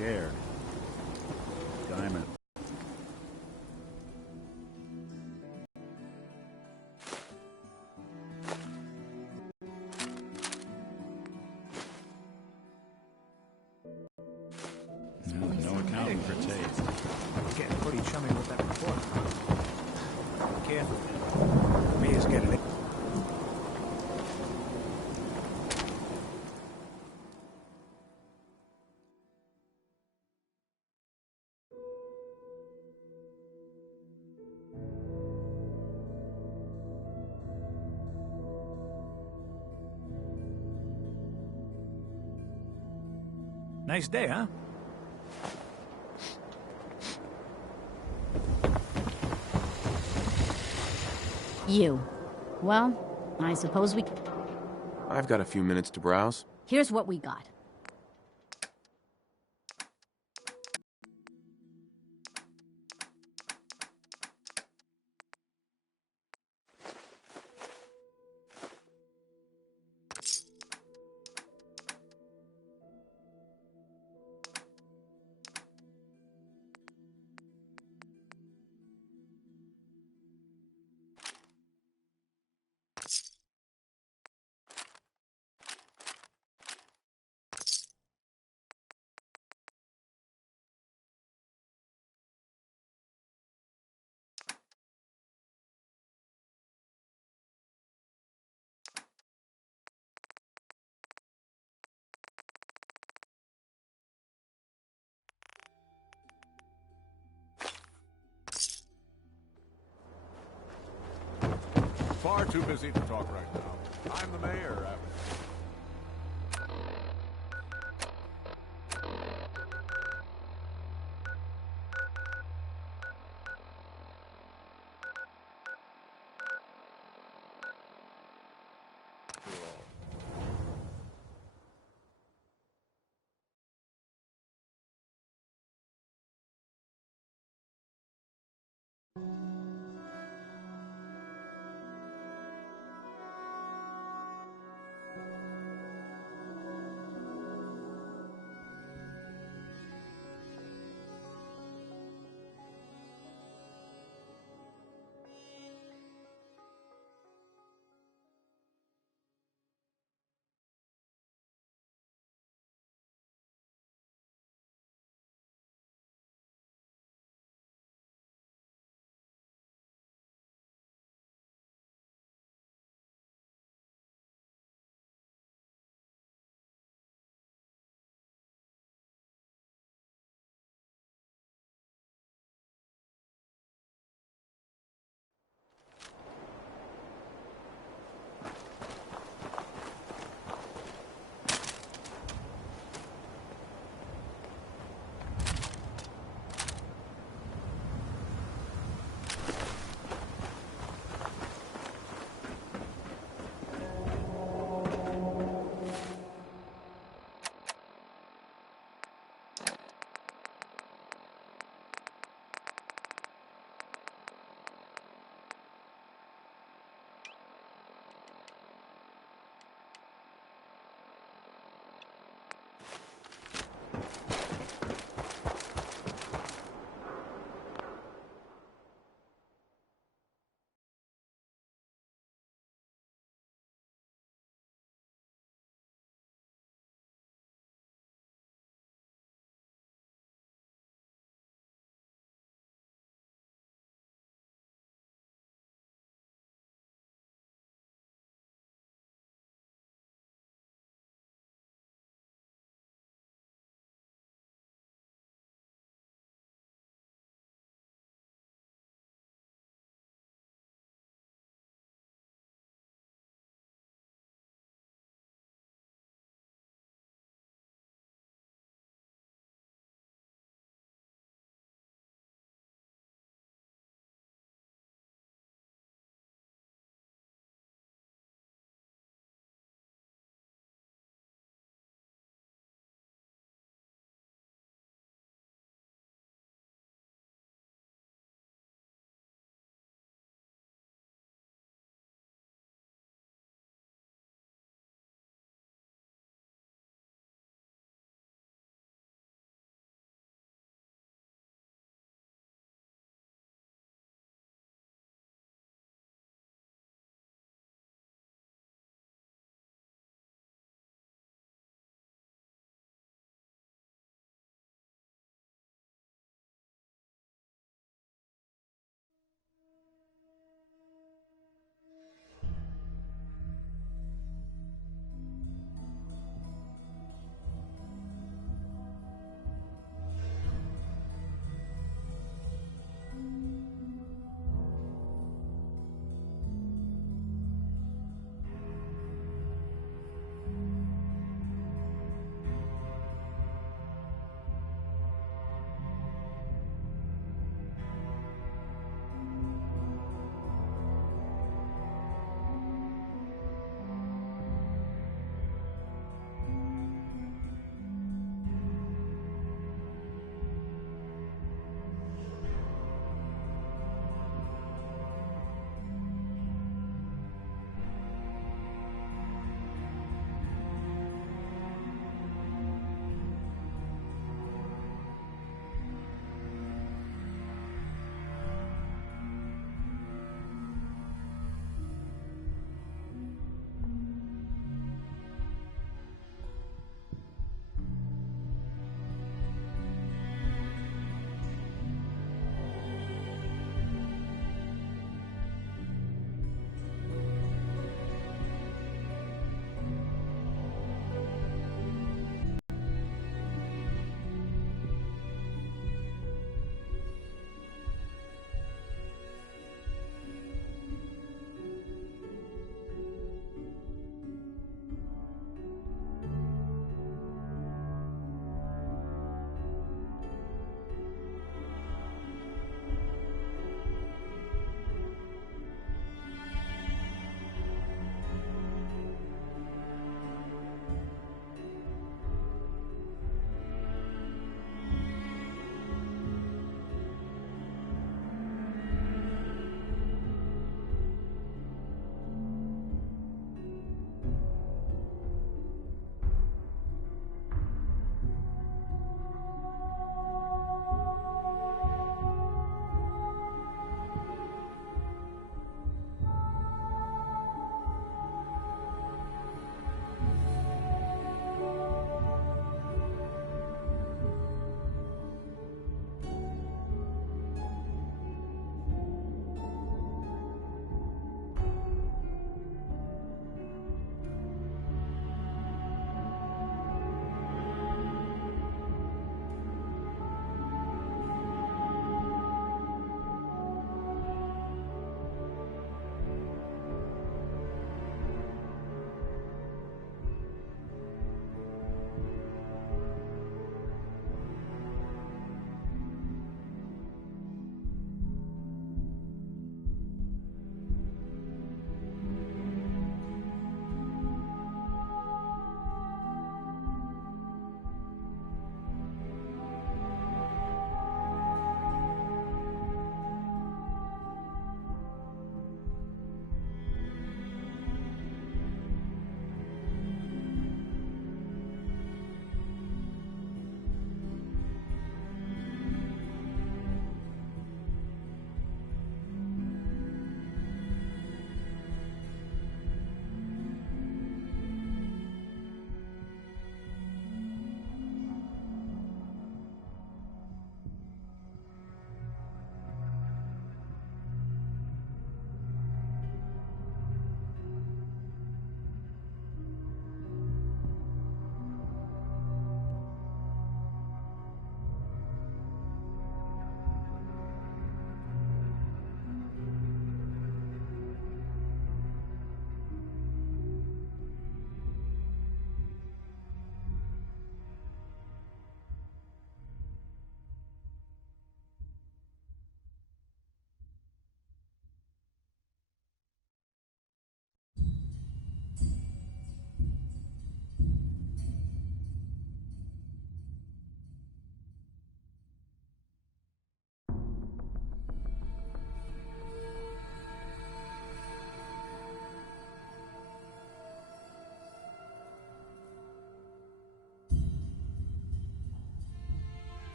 scared. Diamond. No accounting for taste. Getting pretty chummy with that report. Careful. Mia's getting it. Nice day, huh? You. Well, I suppose we... I've got a few minutes to browse. Here's what we got. Far too busy to talk right now. I'm the mayor, after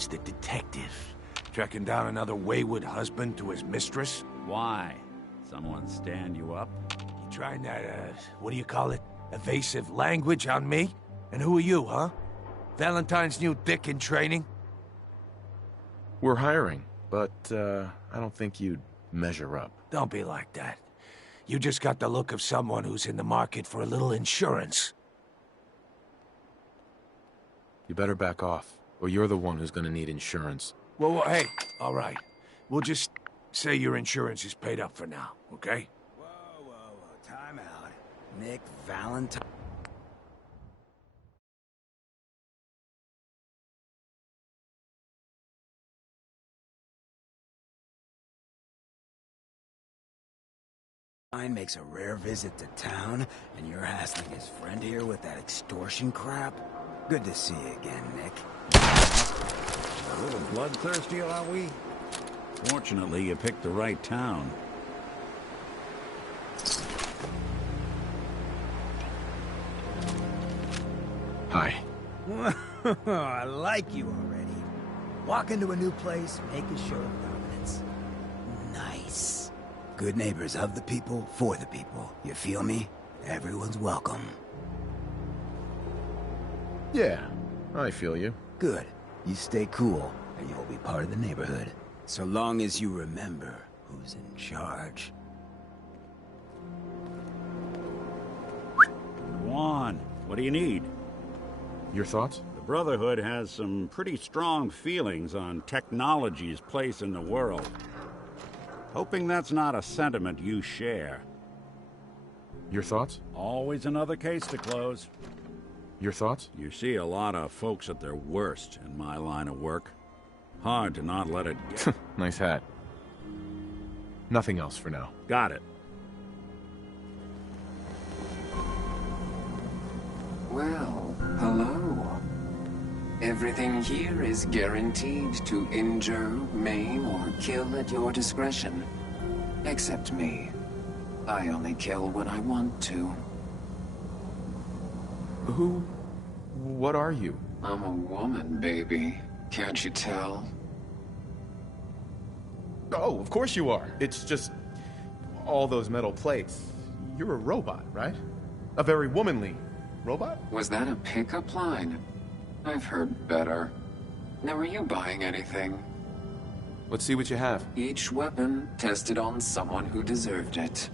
is the detective. Tracking down another wayward husband to his mistress? Why? Someone stand you up? You trying that, what do you call it? Evasive language on me? And who are you, huh? Valentine's new dick in training? We're hiring, but I don't think you'd measure up. Don't be like that. You just got the look of someone who's in the market for a little insurance. You better back off, or you're the one who's gonna need insurance. Well, hey, all right. We'll just say your insurance is paid up for now, okay? Whoa, time out. Nick Valentine. Makes a rare visit to town, and you're hassling his friend here with that extortion crap? Good to see you again, Nick. A little bloodthirsty, are we? Fortunately, you picked the right town. Hi. I like you already. Walk into a new place, make a show of dominance. Nice. Good neighbors of the people, for the people. You feel me? Everyone's welcome. Yeah, I feel you. Good. You stay cool, and you'll be part of the neighborhood. So long as you remember who's in charge. Go on. What do you need? Your thoughts? The Brotherhood has some pretty strong feelings on technology's place in the world. Hoping that's not a sentiment you share. Your thoughts? Always another case to close. Your thoughts? You see a lot of folks at their worst in my line of work. Hard to not let it get. Nice hat. Nothing else for now. Got it. Well, hello. Everything here is guaranteed to injure, maim, or kill at your discretion. Except me. I only kill when I want to. What are you? I'm a woman, baby. Can't you tell? Oh, of course you are. It's just all those metal plates. You're a robot, right? A very womanly robot? Was that a pickup line? I've heard better. Now, are you buying anything? Let's see what you have. Each weapon tested on someone who deserved it.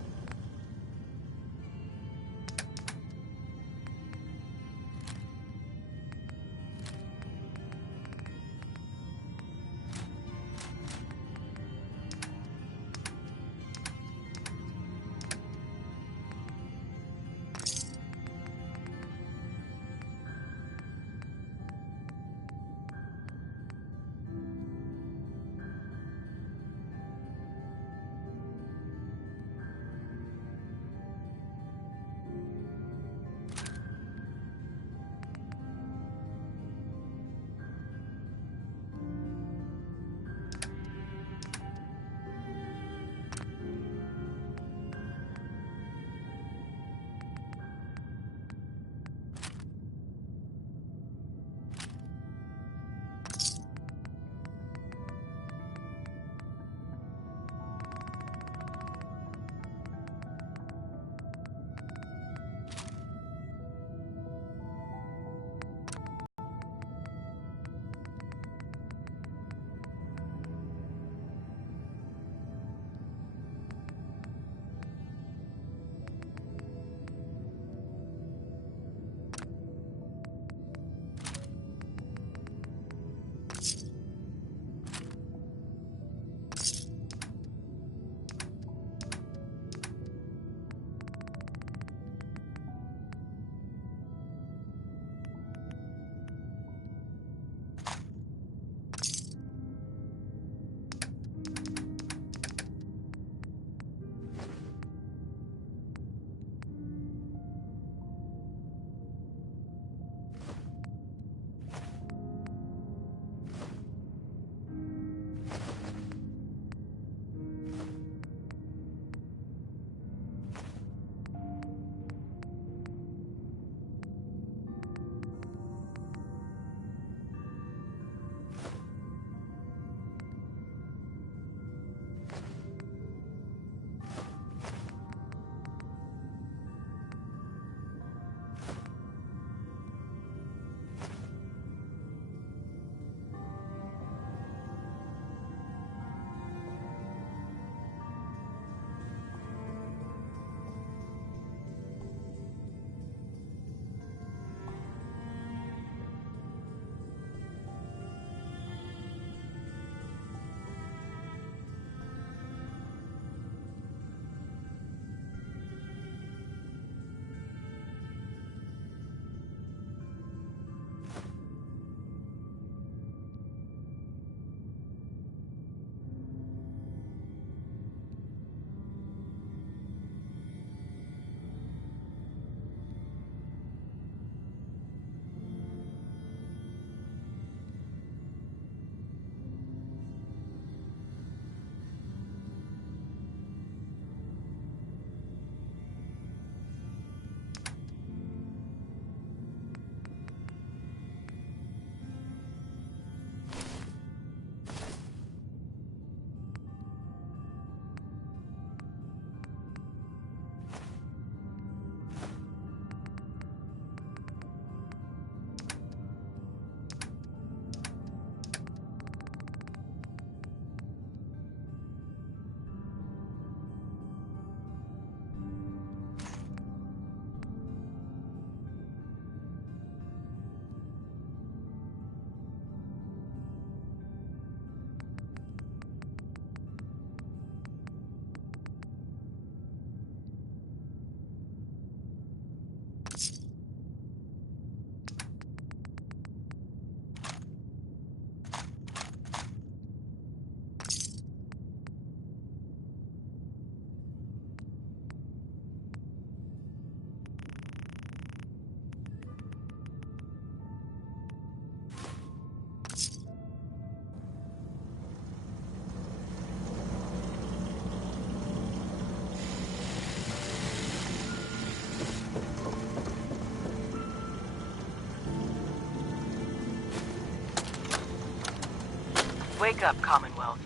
Wake up, Commonwealth.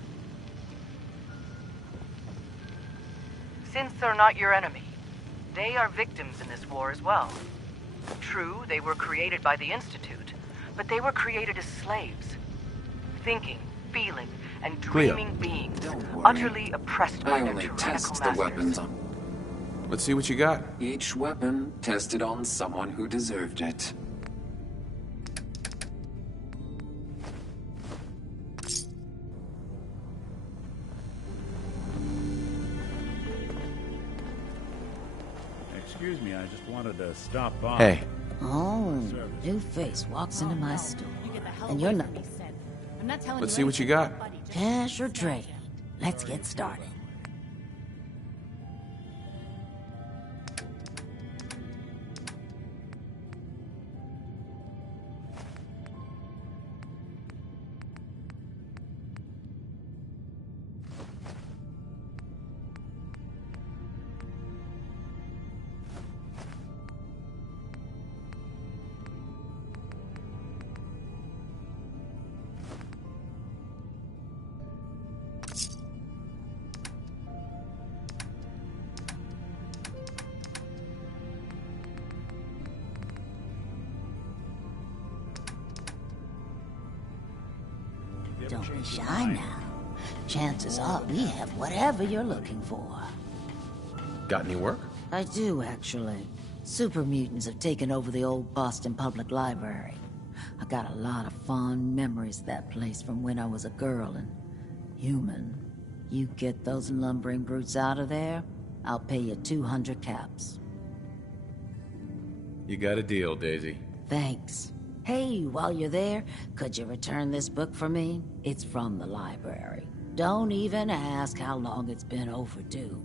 Since they're not your enemy, they are victims in this war as well. True, they were created by the Institute, but they were created as slaves. Thinking, feeling, and dreaming beings, utterly oppressed by I their only tyrannical test the masters. weapons on... Let's see what you got. Each weapon tested on someone who deserved it. Excuse me, I just wanted to stop by. Hey. Oh, new face walks into my store. And you're not. I'm not telling Let's you see what you got. cash or trade. Let's get started. Don't be shy now. Chances are we have whatever you're looking for. Got any work? I do, actually. Super mutants have taken over the old Boston Public Library. I got a lot of fond memories of that place from when I was a girl and human. You get those lumbering brutes out of there, I'll pay you 200 caps. You got a deal, Daisy. Thanks. Hey, while you're there, could you return this book for me? It's from the library. Don't even ask how long it's been overdue.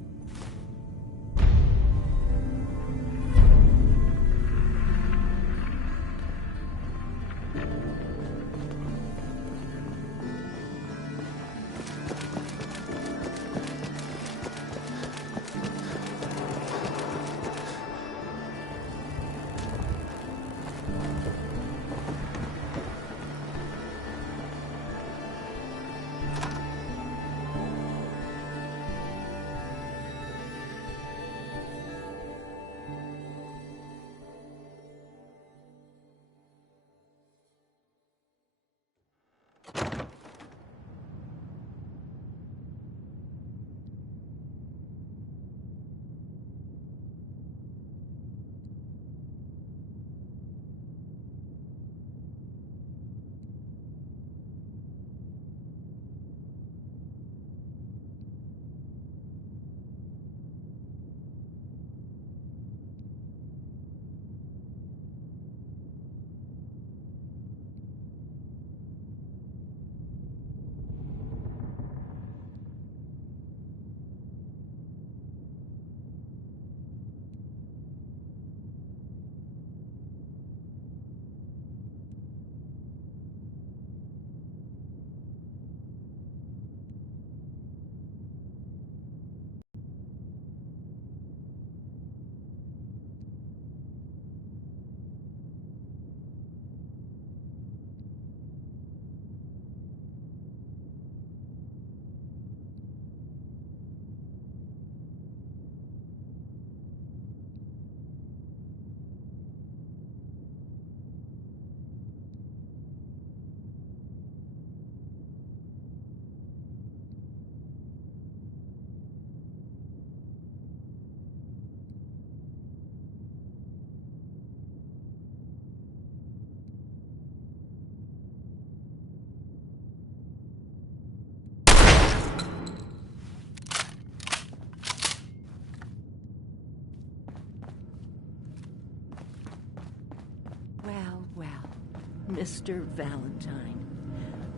Mr. Valentine.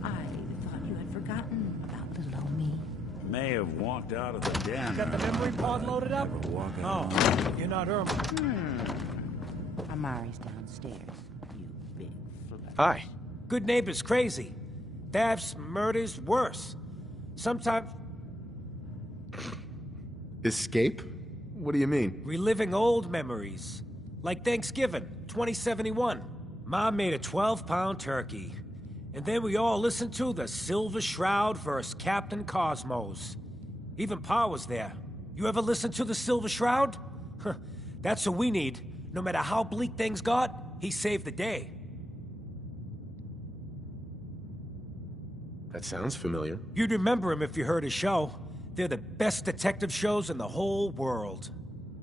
I thought you had forgotten about little old me. May have walked out of the den. Got the memory pod loaded up? Oh, you're not Irma. Amari's downstairs, you big flirt. Hi. Good neighbors crazy. Thefts, murders, worse. Sometimes Escape? What do you mean? reliving old memories. Like Thanksgiving, 2071. Mom made a 12-pound turkey. And then we all listened to the Silver Shroud versus Captain Cosmos. Even Pa was there. You ever listen to the Silver Shroud? That's what we need. No matter how bleak things got, he saved the day. That sounds familiar. You'd remember him if you heard his show. They're the best detective shows in the whole world.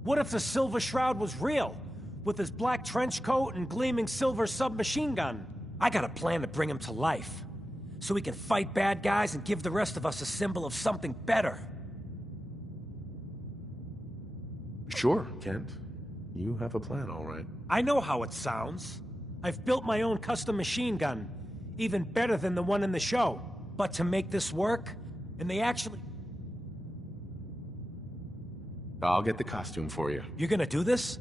What if the Silver Shroud was real? With his black trench coat and gleaming silver submachine gun? I got a plan to bring him to life. So he can fight bad guys and give the rest of us a symbol of something better. Sure, Kent. You have a plan, all right. I know how it sounds. I've built my own custom machine gun. Even better than the one in the show. But to make this work, and they actually... I'll get the costume for you. You're gonna do this?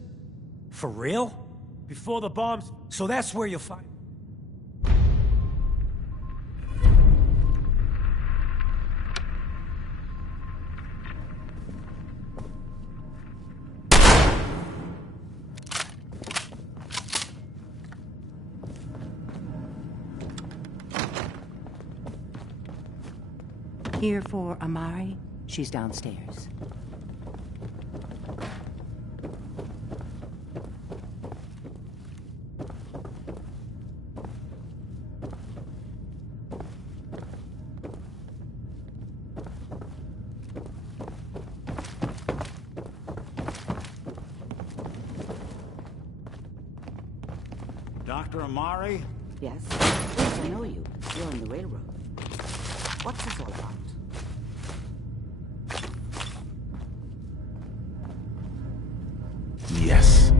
For real? Before the bombs? So that's where you'll find... Here for Amari? She's downstairs. Dr. Amari? Yes? Yes, I know you. You're on the railroad. What's this all about? Yes.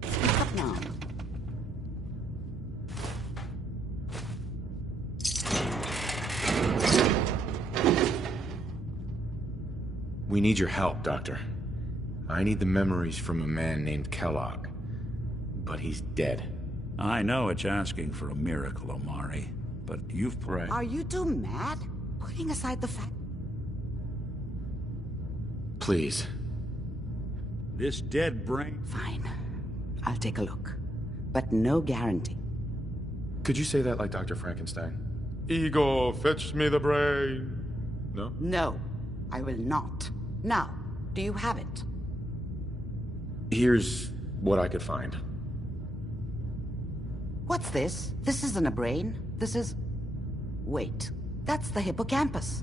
Speak up now. We need your help, Doctor. I need the memories from a man named Kellogg. But he's dead. I know it's asking for a miracle, Omari, but you've... Right. Are you two mad? Putting aside the fact... Please. This dead brain... Fine. I'll take a look. But no guarantee. Could you say that like Dr. Frankenstein? Ego, fetch me the brain. No? No, I will not. Now, do you have it? Here's what I could find. What's this? This isn't a brain. This is... Wait. That's the hippocampus.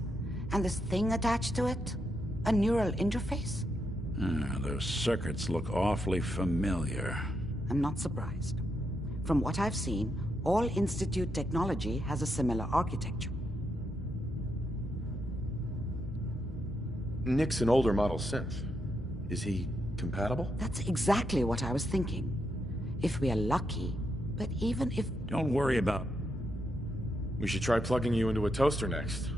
And this thing attached to it? A neural interface? Those circuits look awfully familiar. I'm not surprised. From what I've seen, all Institute technology has a similar architecture. Nick's an older model synth. Is he compatible? That's exactly what I was thinking. If we are lucky, but even if... Don't worry about... We should try plugging you into a toaster next.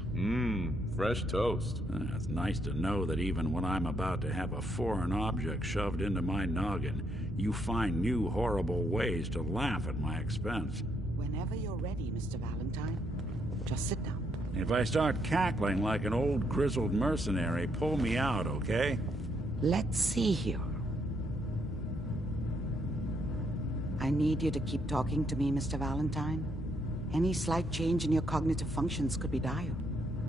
Fresh toast. It's nice to know that even when I'm about to have a foreign object shoved into my noggin, you find new horrible ways to laugh at my expense. Whenever you're ready, Mr. Valentine, just sit down. If I start cackling like an old grizzled mercenary, pull me out, okay? Let's see here. I need you to keep talking to me, Mr. Valentine. Any slight change in your cognitive functions could be dire.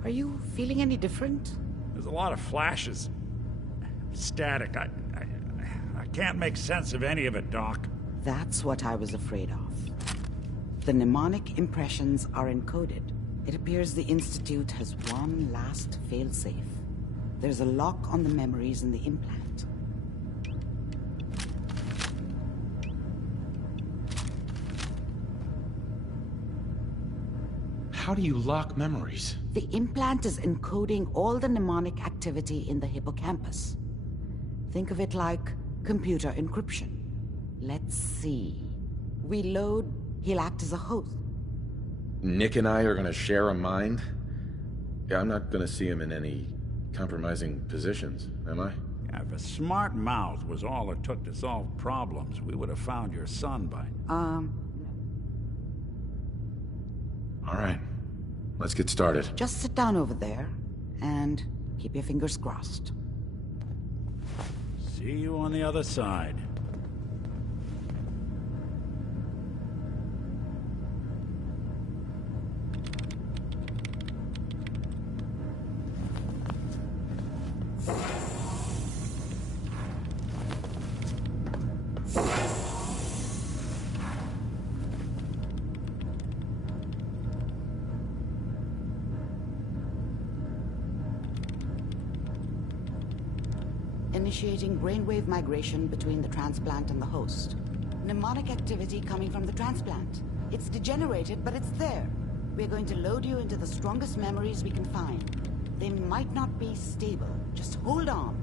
Are you feeling any different? There's a lot of flashes. Static. I can't make sense of any of it, Doc. That's what I was afraid of. The mnemonic impressions are encoded. It appears the Institute has one last failsafe. There's a lock on the memories in the implant. How do you lock memories? The implant is encoding all the mnemonic activity in the hippocampus. Think of it like computer encryption. Let's see. We load, he'll act as a host. Nick and I are gonna share a mind? Yeah, I'm not gonna see him in any compromising positions, am I? If a smart mouth was all it took to solve problems, we would have found your son by... All right. Let's get started. Just sit down over there, and keep your fingers crossed. See you on the other side. Initiating brainwave migration between the transplant and the host. Mnemonic activity coming from the transplant. It's degenerated, but it's there. We're going to load you into the strongest memories we can find. They might not be stable. Just hold on.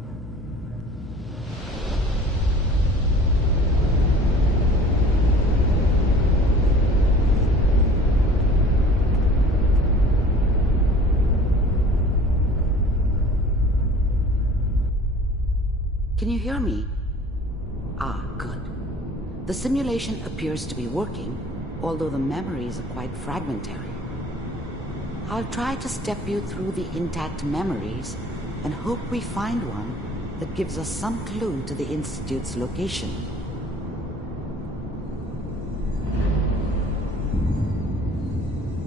Can you hear me? Ah, good. The simulation appears to be working, although the memories are quite fragmentary. I'll try to step you through the intact memories and hope we find one that gives us some clue to the Institute's location.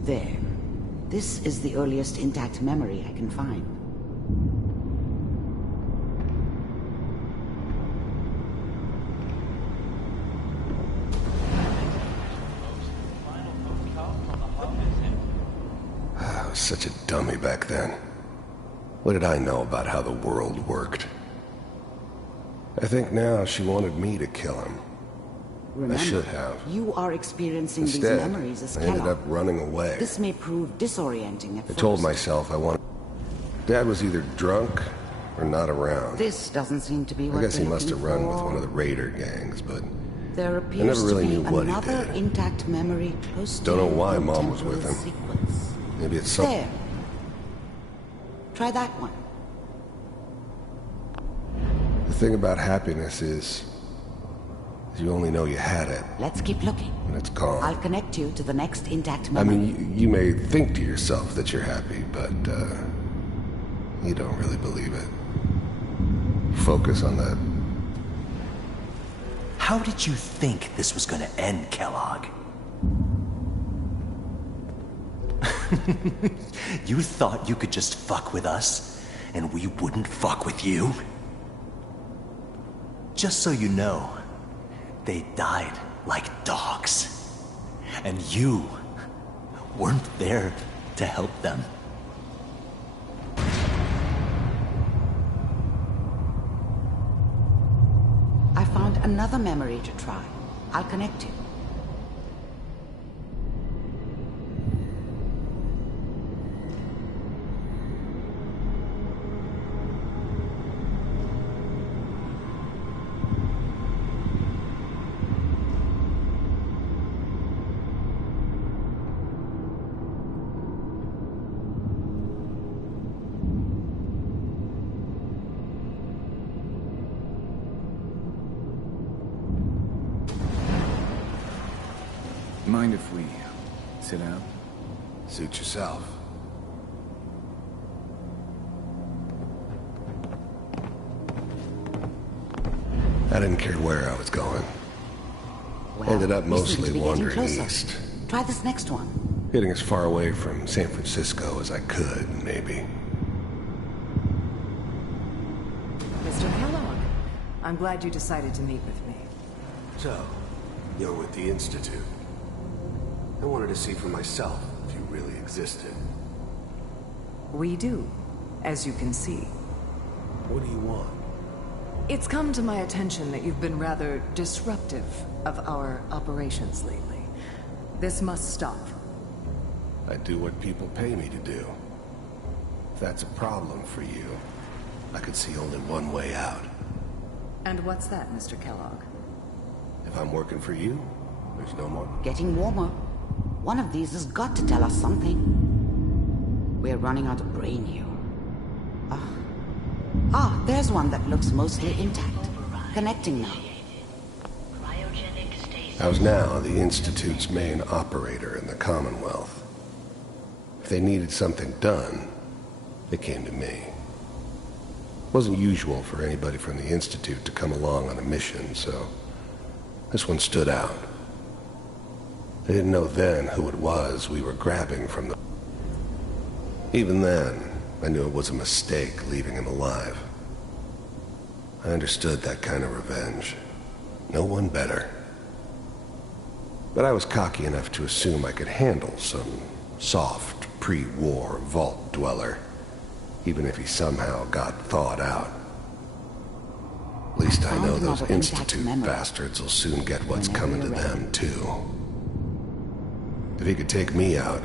There. This is the earliest intact memory I can find. Such a dummy back then. What did I know about how the world worked? I think now she wanted me to kill him. Remember, I should have. You are experiencing Instead, these memories as I ended Kellogg. up running away. This may prove disorienting at I first. told myself I wanted... Dad was either drunk or not around. This doesn't seem to be what I guess he they're must have looking run with for. one of the raider gangs, but There I appears never really to be knew what he another did. intact memory close to Don't know you why in Mom was temporal with him. sequence. Maybe it's some... There. Try that one. The thing about happiness is you only know you had it Let's keep looking. when it's gone. I'll connect you to the next intact I memory. mean, you may think to yourself that you're happy, but you don't really believe it. Focus on that. How did you think this was gonna end, Kellogg? You thought you could just fuck with us, and we wouldn't fuck with you? Just so you know, they died like dogs. And you weren't there to help them. I found another memory to try. I'll connect you. Mind if we sit down? Suit yourself. I didn't care where I was going. Well, Ended up you seem to mostly be getting wandering closer. east. Try this next one. Getting as far away from San Francisco as I could, maybe. Mr. Kellogg, I'm glad you decided to meet with me. So, you're with the Institute. I wanted to see for myself if you really existed. We do, as you can see. What do you want? It's come to my attention that you've been rather disruptive of our operations lately. This must stop. I do what people pay me to do. If that's a problem for you, I could see only one way out. And what's that, Mr. Kellogg? If I'm working for you, there's no more. Getting warmer. One of these has got to tell us something. We're running out of brain here. Ah, there's one that looks mostly intact. Connecting now. I was now the Institute's main operator in the Commonwealth. If they needed something done, they came to me. It wasn't usual for anybody from the Institute to come along on a mission, so this one stood out. I didn't know then who it was we were grabbing from the... Even then, I knew it was a mistake leaving him alive. I understood that kind of revenge. No one better. But I was cocky enough to assume I could handle some soft, pre-war vault dweller, even if he somehow got thawed out. At least I know those Institute bastards will soon get what's coming to them, too. If he could take me out...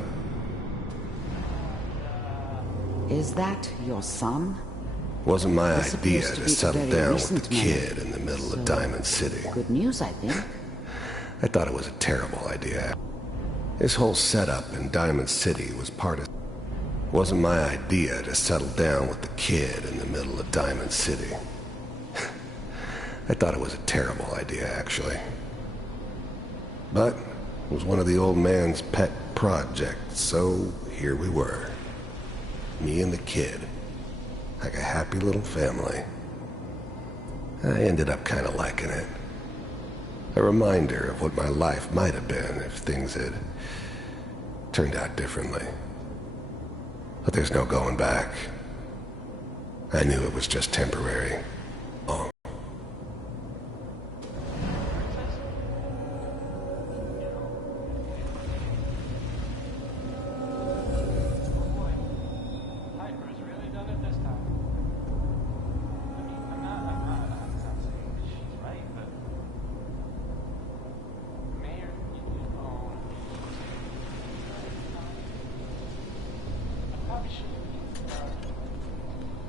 Is that your son? Wasn't my idea to settle down with the kid in the middle of Diamond City. Good news, I think. I thought it was a terrible idea. This whole setup in Diamond City was part of... Wasn't my idea to settle down with the kid in the middle of Diamond City. I thought it was a terrible idea, actually. But it was one of the old man's pet projects, so here we were. Me and the kid. Like a happy little family. I ended up kind of liking it. A reminder of what my life might have been if things had turned out differently. But there's no going back. I knew it was just temporary. Oh.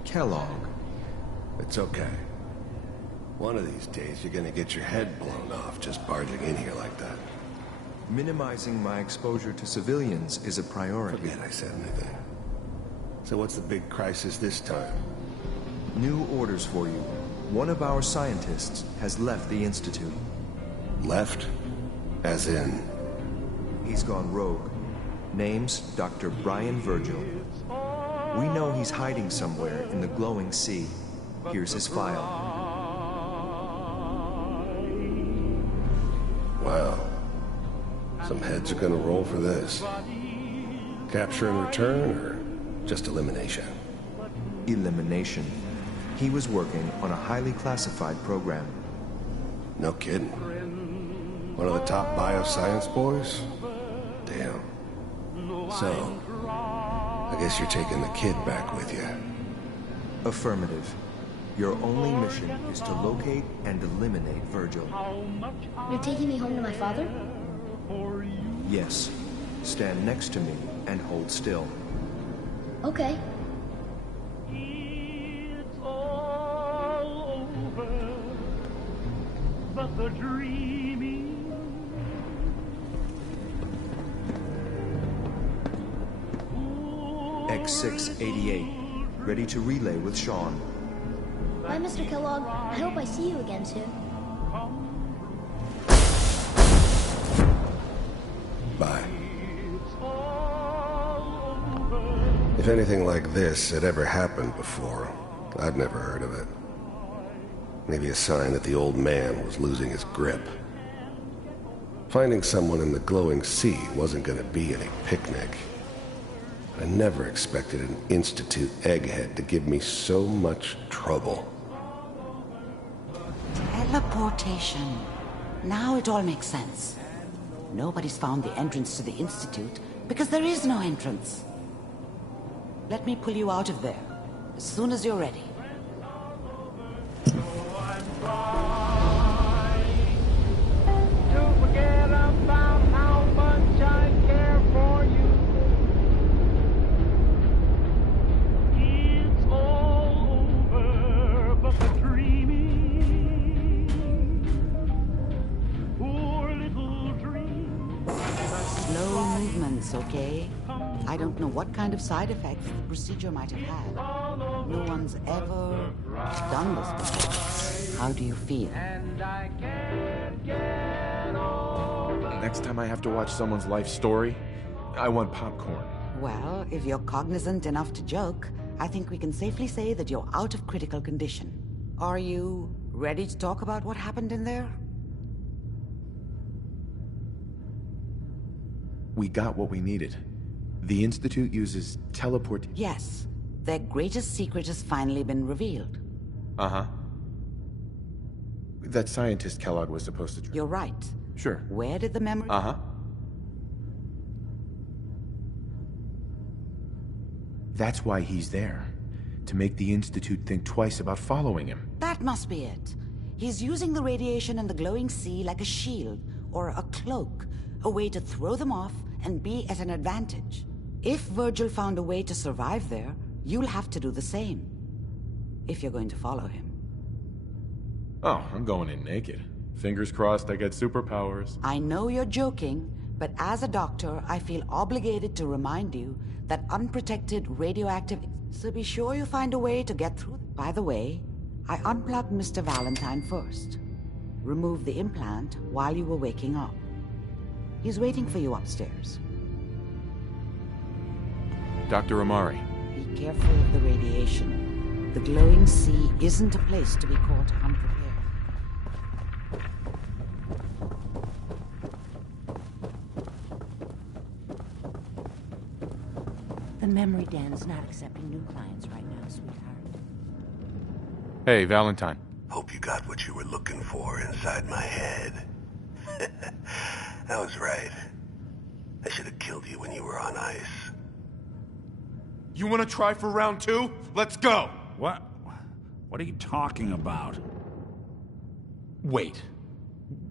Kellogg. It's okay. One of these days you're gonna get your head blown off just barging in here like that. Minimizing my exposure to civilians is a priority. Forget I said anything. So what's the big crisis this time? New orders for you. One of our scientists has left the Institute. Left? As in? He's gone rogue. Name's Dr. Brian Virgil. We know he's hiding somewhere in the glowing sea. Here's his file. Wow. Some heads are gonna roll for this. Capture and return, or just elimination? Elimination. He was working on a highly classified program. No kidding. One of the top bioscience boys? Damn. So, I guess you're taking the kid back with you. Affirmative. Your only mission is to locate and eliminate Virgil. You're taking me home to my father? Yes. Stand next to me and hold still. Okay. It's all over, but the dreaming. X688. Ready to relay with Sean. Bye, Mr. Kellogg. I hope I see you again soon. Bye. If anything like this had ever happened before, I'd never heard of it. Maybe a sign that the old man was losing his grip. Finding someone in the glowing sea wasn't going to be any picnic. I never expected an Institute egghead to give me so much trouble. Teleportation. Now it all makes sense. Nobody's found the entrance to the Institute because there is no entrance. Let me pull you out of there as soon as you're ready. silence, okay? I don't know what kind of side effects the procedure might have had. No one's ever done this before. How do you feel? Next time I have to watch someone's life story, I want popcorn. Well, if you're cognizant enough to joke, I think we can safely say that you're out of critical condition. Are you ready to talk about what happened in there? We got what we needed. The Institute uses teleport... Yes. Their greatest secret has finally been revealed. Uh-huh. That scientist Kellogg was supposed to... You're right. Sure. Where did the memory... Uh-huh. That's why he's there. To make the Institute think twice about following him. That must be it. He's using the radiation and the glowing sea like a shield, or a cloak, a way to throw them off and be at an advantage. If Virgil found a way to survive there, you'll have to do the same. If you're going to follow him. Oh, I'm going in naked. Fingers crossed I get superpowers. I know you're joking, but as a doctor, I feel obligated to remind you that unprotected radioactive... So be sure you find a way to get through. By the way, I unplugged Mr. Valentine first. Removed the implant while you were waking up. He's waiting for you upstairs. Dr. Amari. Be careful of the radiation. The glowing sea isn't a place to be caught unprepared. The memory den is not accepting new clients right now, sweetheart. Hey, Valentine. Hope you got what you were looking for inside my head. I was right. I should have killed you when you were on ice. You want to try for round 2? Let's go! What? What are you talking about? Wait.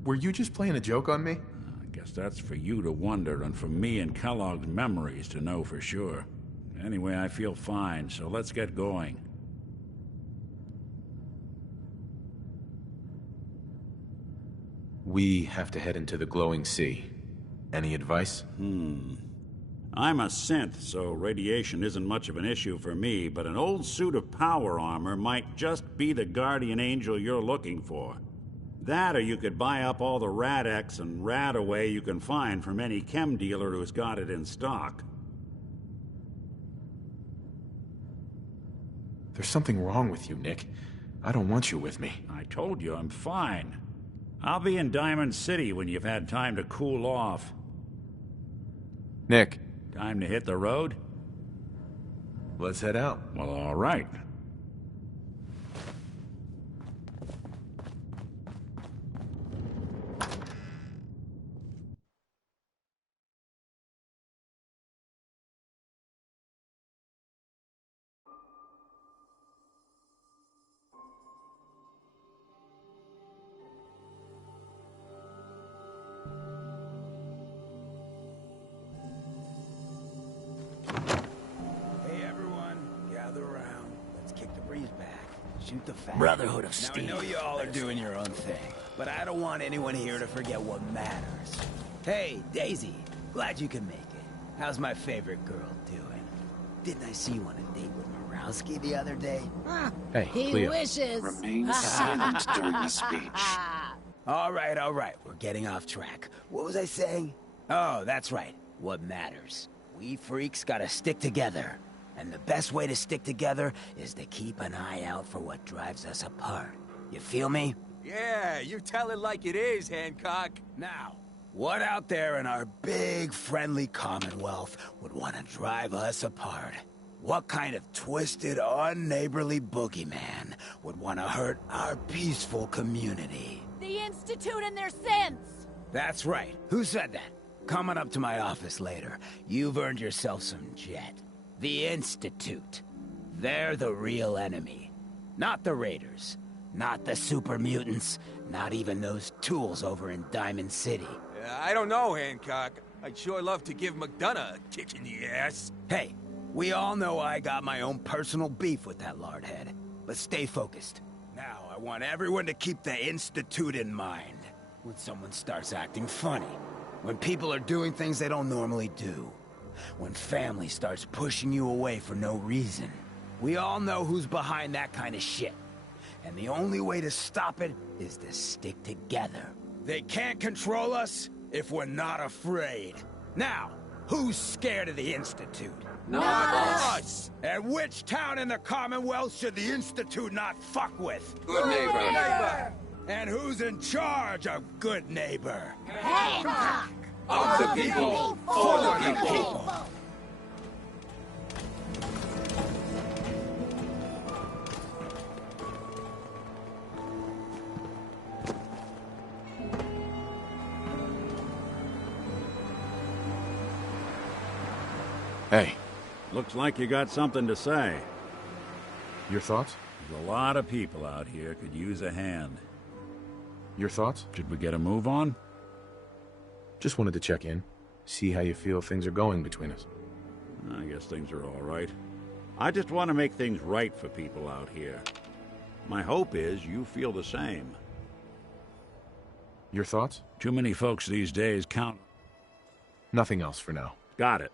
Were you just playing a joke on me? I guess that's for you to wonder and for me and Kellogg's memories to know for sure. Anyway, I feel fine, so let's get going. We have to head into the glowing sea. Any advice? I'm a synth, so radiation isn't much of an issue for me, but an old suit of power armor might just be the guardian angel you're looking for. That, or you could buy up all the Rad-X and Rad-Away you can find from any chem dealer who's got it in stock. There's something wrong with you, Nick. I don't want you with me. I told you I'm fine. I'll be in Diamond City when you've had time to cool off. Nick. Time to hit the road? Let's head out. Well, all right. Shoot the fact. Brotherhood of Now, Steel. I know you all are doing your own thing, but I don't want anyone here to forget what matters. Hey, Daisy. Glad you can make it. How's my favorite girl doing? Didn't I see you on a date with Morowski the other day? Hey, He Cleo. wishes. Remain silent during the speech. All right. We're getting off track. What was I saying? Oh, that's right. What matters. We freaks gotta stick together. And the best way to stick together is to keep an eye out for what drives us apart. You feel me? Yeah, you tell it like it is, Hancock. Now, what out there in our big, friendly Commonwealth would want to drive us apart? What kind of twisted, unneighborly boogeyman would want to hurt our peaceful community? The Institute and their synths! That's right. Who said that? Coming up to my office later. You've earned yourself some jet. The Institute. They're the real enemy. Not the Raiders. Not the super mutants. Not even those tools over in Diamond City. I don't know, Hancock. I'd sure love to give McDonough a kick in the ass. Hey, we all know I got my own personal beef with that lardhead. But stay focused. Now, I want everyone to keep the Institute in mind when someone starts acting funny. When people are doing things they don't normally do. When family starts pushing you away for no reason. We all know who's behind that kind of shit. And the only way to stop it is to stick together. They can't control us if we're not afraid. Now, who's scared of the Institute? Not us! And which town in the Commonwealth should the Institute not fuck with? Good neighbor. And who's in charge of Good Neighbor? Hancock! Of the people, for the people. Hey. Looks like you got something to say. Your thoughts? There's a lot of people out here could use a hand. Your thoughts? Should we get a move on? Just wanted to check in. See how you feel things are going between us. I guess things are all right. I just want to make things right for people out here. My hope is you feel the same. Your thoughts? Too many folks these days count... Nothing else for now. Got it.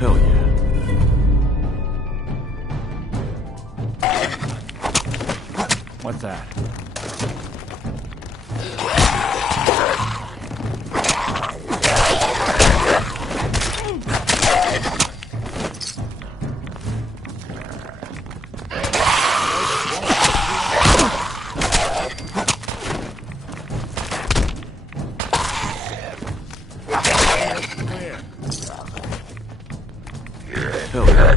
Hell yeah. What's that? Hell yeah.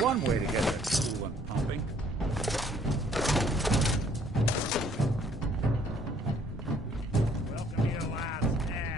One way to get the coolant pumping. Welcome to your last stand.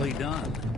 Nicely done.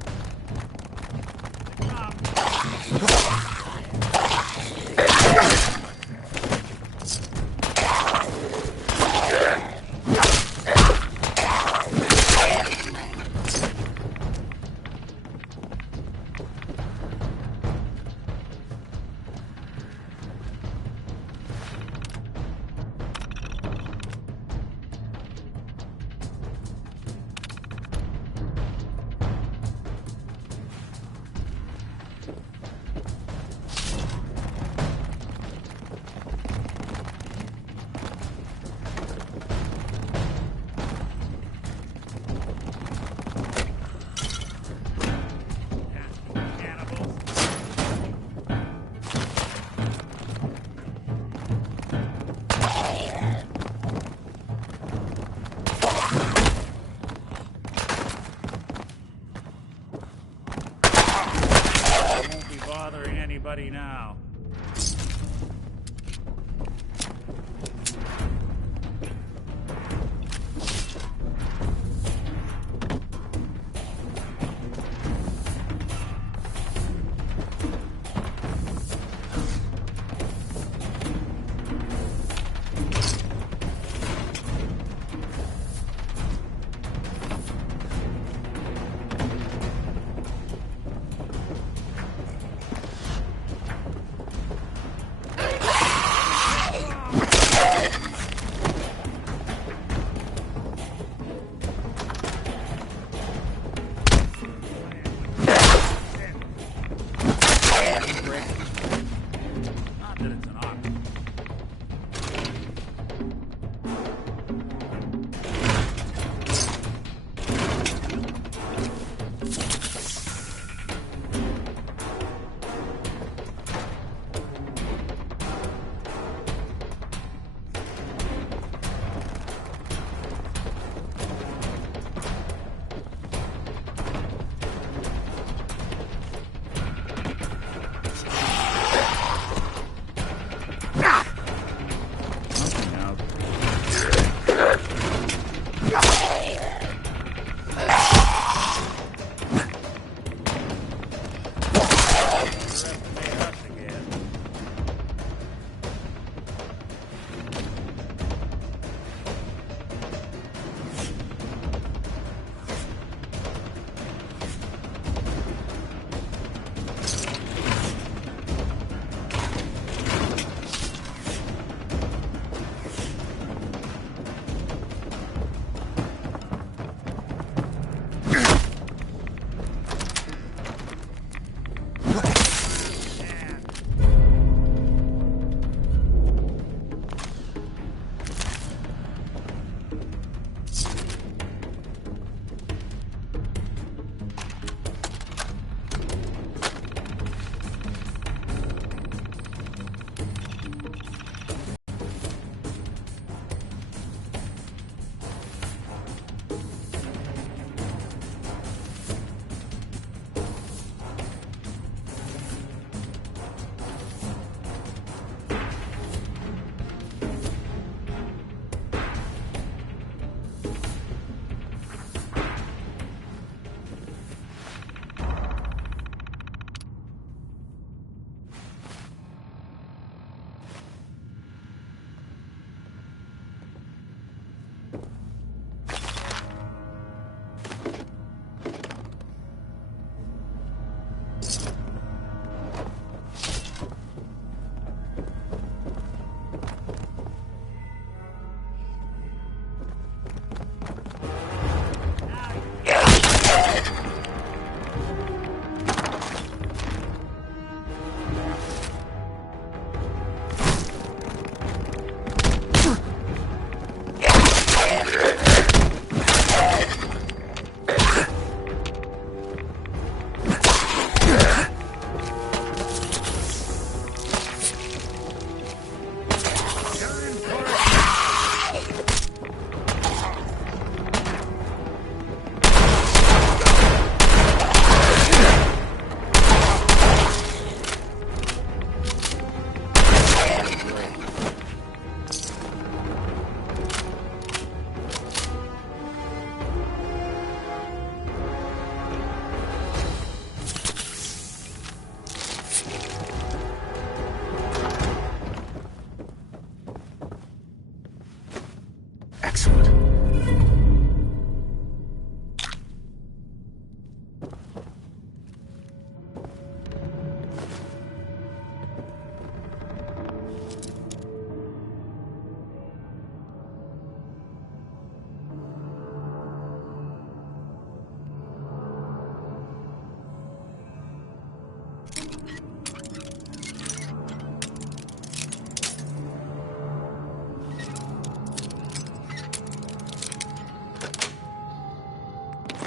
Excellent.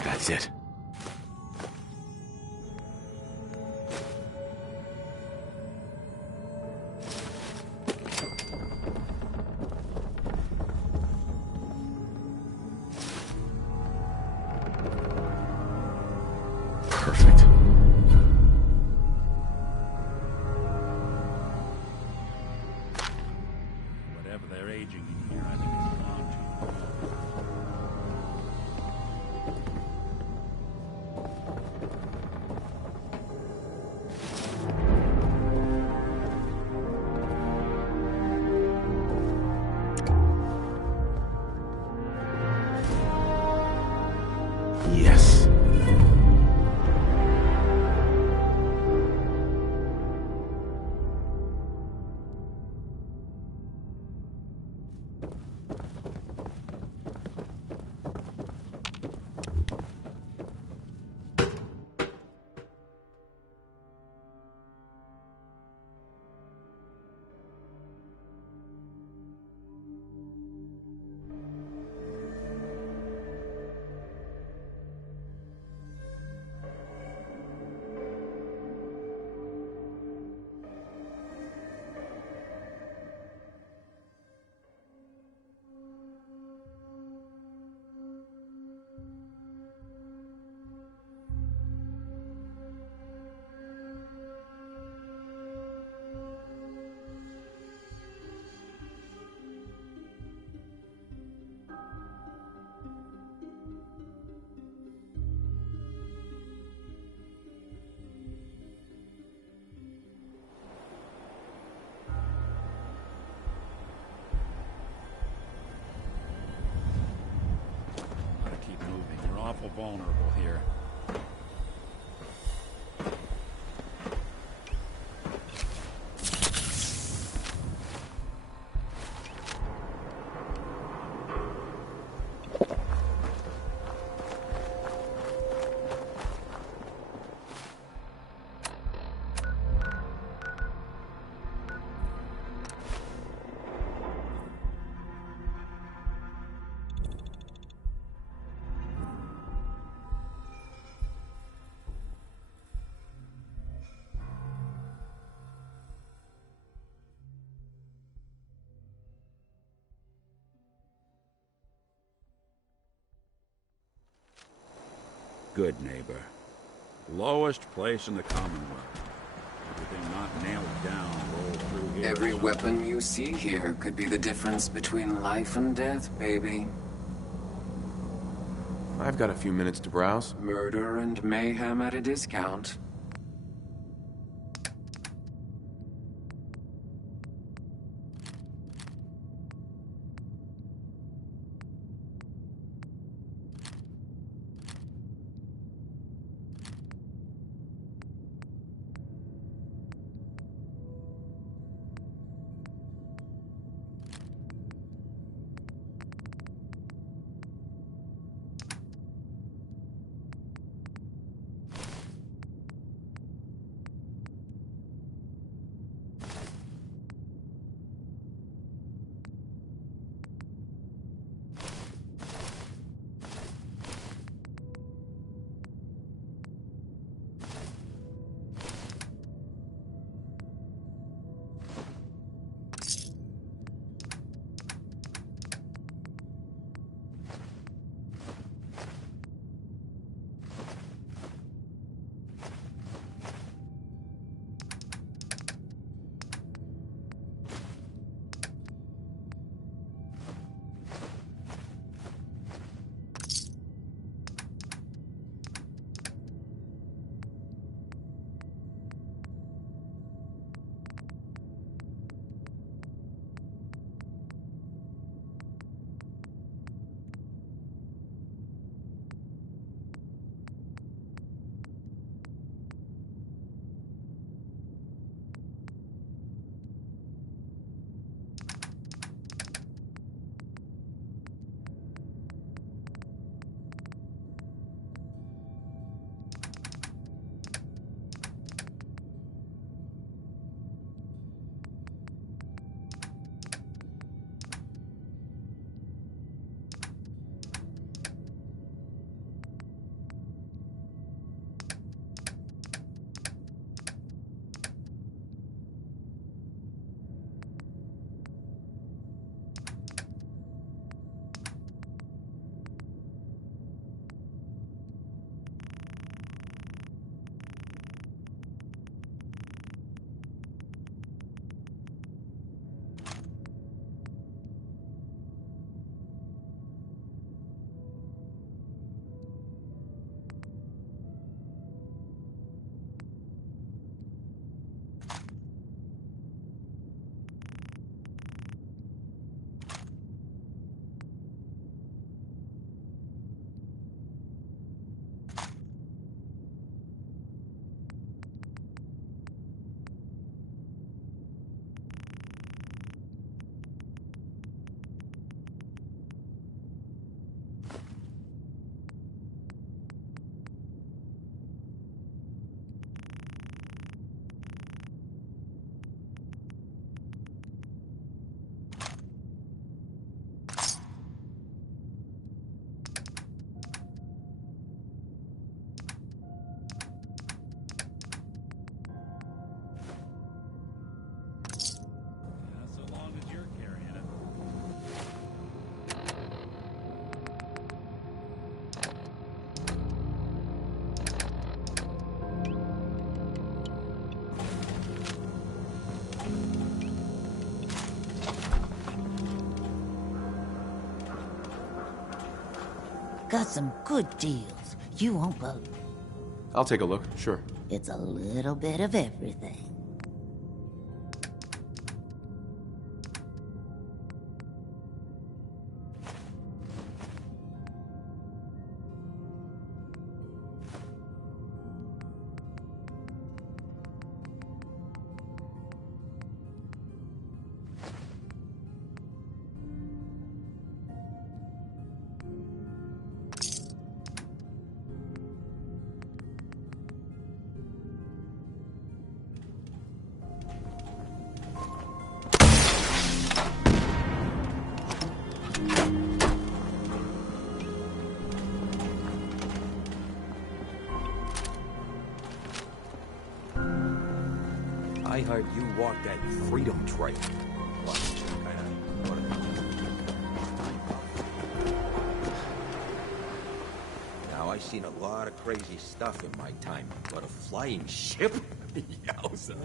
That's it. Perfect. Whatever they're aging in here, I think it's gone too far. Yes. Gotta keep moving. You're awful vulnerable here. Good neighbor. Lowest place in the Commonwealth. Everything not nailed down rolled through here. Every weapon you see here could be the difference between life and death, baby. I've got a few minutes to browse. Murder and mayhem at a discount. Got some good deals. You won't believe. I'll take a look, sure. It's a little bit of everything. I heard you walked that freedom trail. What? Now, I've seen a lot of crazy stuff in my time, but a flying ship? Yowza.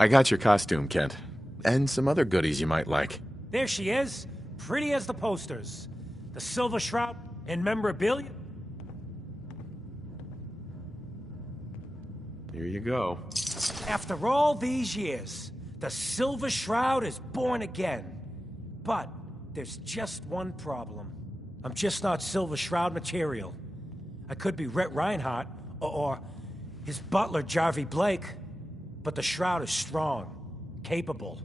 I got your costume, Kent. And some other goodies you might like. There she is, pretty as the posters. The Silver Shroud and memorabilia. Here you go. After all these years, the Silver Shroud is born again. But there's just one problem. I'm just not Silver Shroud material. I could be Rhett Reinhardt or his butler, Jarvie Blake. But the Shroud is strong, capable.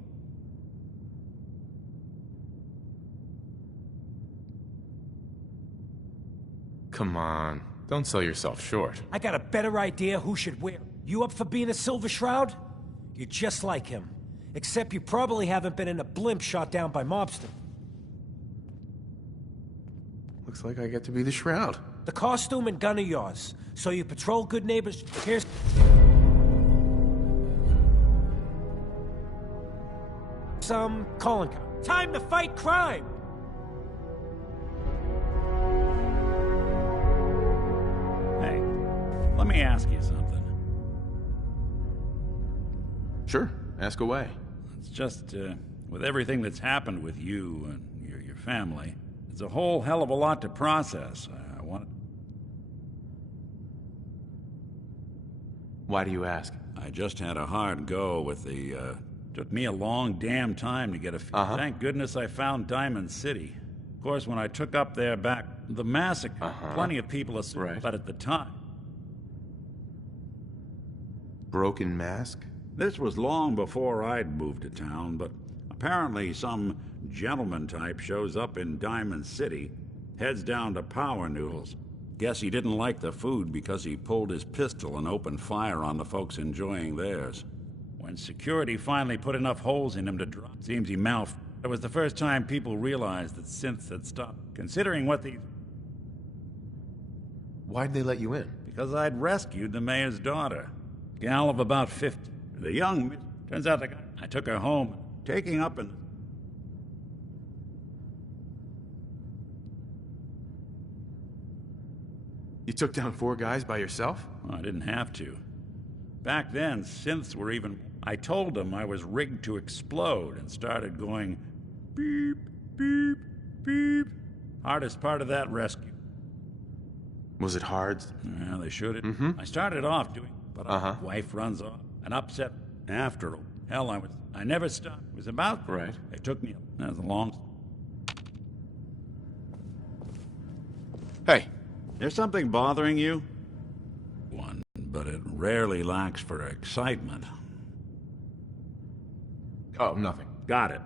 Come on, don't sell yourself short. I got a better idea who should wear. You up for being a Silver Shroud? You're just like him. Except you probably haven't been in a blimp shot down by mobsters. Looks like I get to be the Shroud. The costume and gun are yours, so you patrol good neighbors. Here's... some calling card. Time to fight crime! Hey, let me ask you something. Sure, ask away. It's just, with everything that's happened with you and your family, it's a whole hell of a lot to process. I want... Why do you ask? I just had a hard go with the, took me a long damn time to get a... Thank goodness I found Diamond City. Of course, when I took up there back, the massacre, plenty of people assumed, but at the time... Broken mask? This was long before I'd moved to town, but apparently some gentleman type shows up in Diamond City, heads down to Power Noodles. Guess he didn't like the food because he pulled his pistol and opened fire on the folks enjoying theirs. When security finally put enough holes in him to drop, seems he malf. It was the first time people realized that synths had stopped. Considering what these... Why'd they let you in? Because I'd rescued the mayor's daughter. Gal of about 50. The young... Turns out I took her home, taking up and... You took down 4 guys by yourself? Well, I didn't have to. Back then, synths were even... I told them I was rigged to explode and started going beep, beep, beep. Hardest part of that rescue. Was it hard? Yeah, they should have. I started off doing... But my wife runs off. An upset after. Hell, I never stopped. It was about... Right. It took me... That was a long... Hey. There's something bothering you? One, but it rarely lacks for excitement. Oh, nothing. Got it.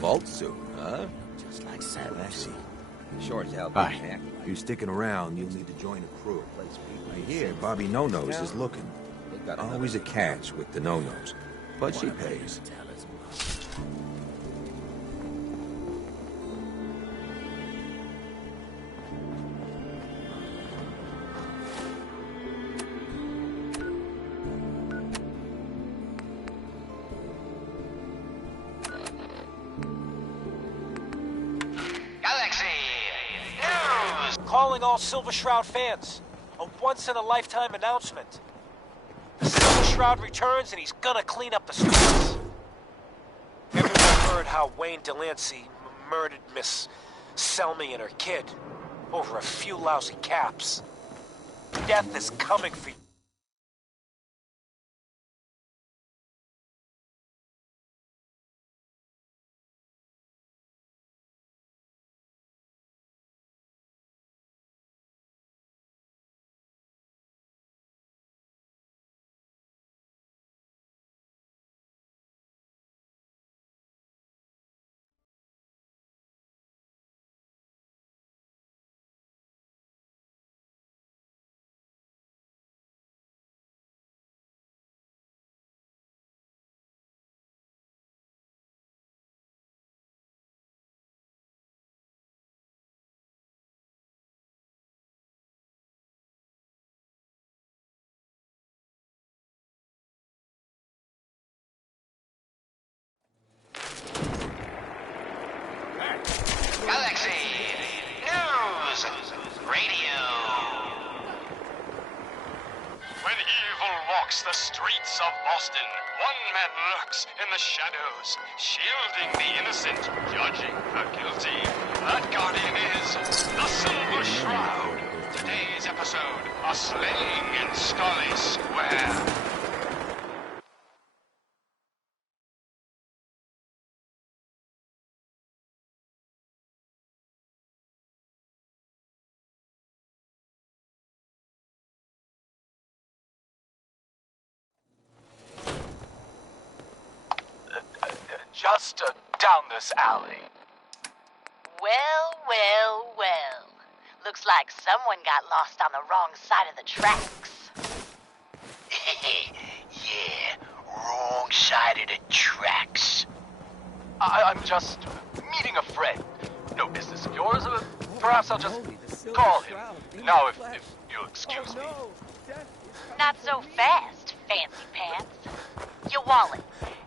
Vault suit, huh? Just like Sam. I see. Sure as hell. Hi. If you're sticking around, you'll need to join a crew. I hear Bobby No-Nose is looking. Always a catch with the No-Nose. But she pays. Calling all Silver Shroud fans. A once-in-a-lifetime announcement. The Silver Shroud returns and he's gonna clean up the streets. Everyone heard how Wayne Delancey murdered Miss Selmy and her kid over a few lousy caps. Death is coming for you. Galaxy News Radio. When evil walks the streets of Boston, one man lurks in the shadows, shielding the innocent, judging the guilty. That guardian is the Silver Shroud. Today's episode, a slaying in Scully Square. Just down this alley. Well, well, well. Looks like someone got lost on the wrong side of the tracks. Yeah, wrong side of the tracks. I'm just meeting a friend. No business of yours. Perhaps I'll just call him. Now, if you'll excuse me. Not so fast, fancy pants. Your wallet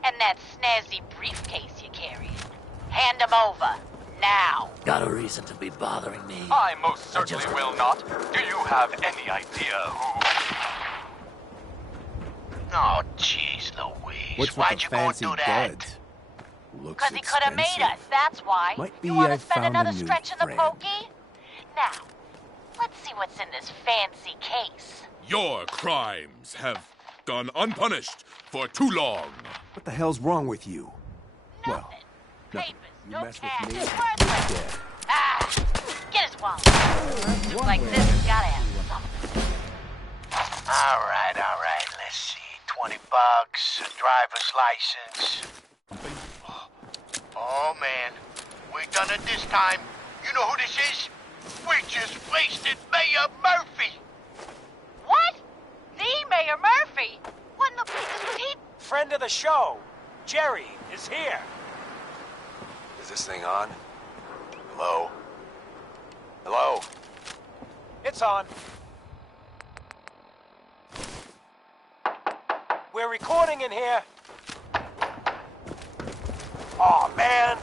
and that snazzy briefcase you carry. Hand them over, now. Got a reason to be bothering me? I most certainly will not. Do you have any idea who... Oh, jeez Louise. What's with Why'd the you go fancy do that? duds? Looks Because he could have made expensive. us, that's why. Might be You want I to spend found a another new stretch in the friend. pokey? Now, let's see what's in this fancy case. Your crimes have gone unpunished for too long. What the hell's wrong with you? Well, nothing. You mess with me, you're dead. Ah, get his wallet. Looks like this has got to have something. All right. Let's see. $20, a driver's license. Oh, man. We done it this time. You know who this is? We just wasted Mayor Murphy. What? The Mayor Murphy? What in the blazes was he? Friend of the show, Jerry, is here. Is this thing on? Hello? Hello? It's on. We're recording in here. Aw, man.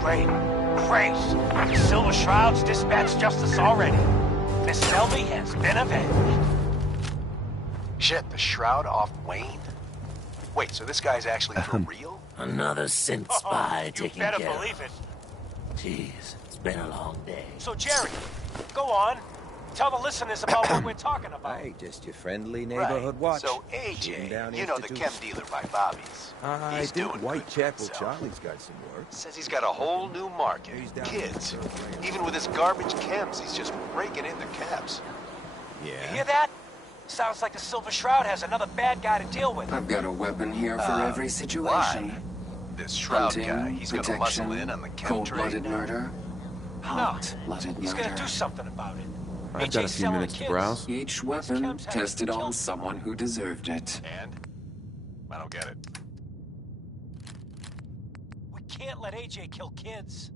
Great. Silver Shroud's dispatched justice already. Miss Selby has been avenged. Shit, the Shroud off Wayne? Wait, so this guy's actually for real? Another synth spy You taking better care believe it. Jeez, it's been a long day. So, Jerry, go on. Tell the listeners about what we're talking about. Hey, just your friendly neighborhood watch. So Shooting AJ, down you know the chem institutes. dealer by Bobby's. I He's think doing Whitechapel good for himself. Charlie's got some work. Says he's got a whole new market. Kids. Even with his garbage chems, he's just raking in the cabs. You hear that? Sounds like the Silver Shroud has another bad guy to deal with. I've got a weapon here for every situation. Why? This Shroud Hunting, guy, he's gonna muscle in on the chem trade. cold-blooded murder, hot-blooded He's gonna murder. do something about it. I've got a few minutes to browse. Each weapon tested on someone who deserved it. And? I don't get it. We can't let AJ kill kids.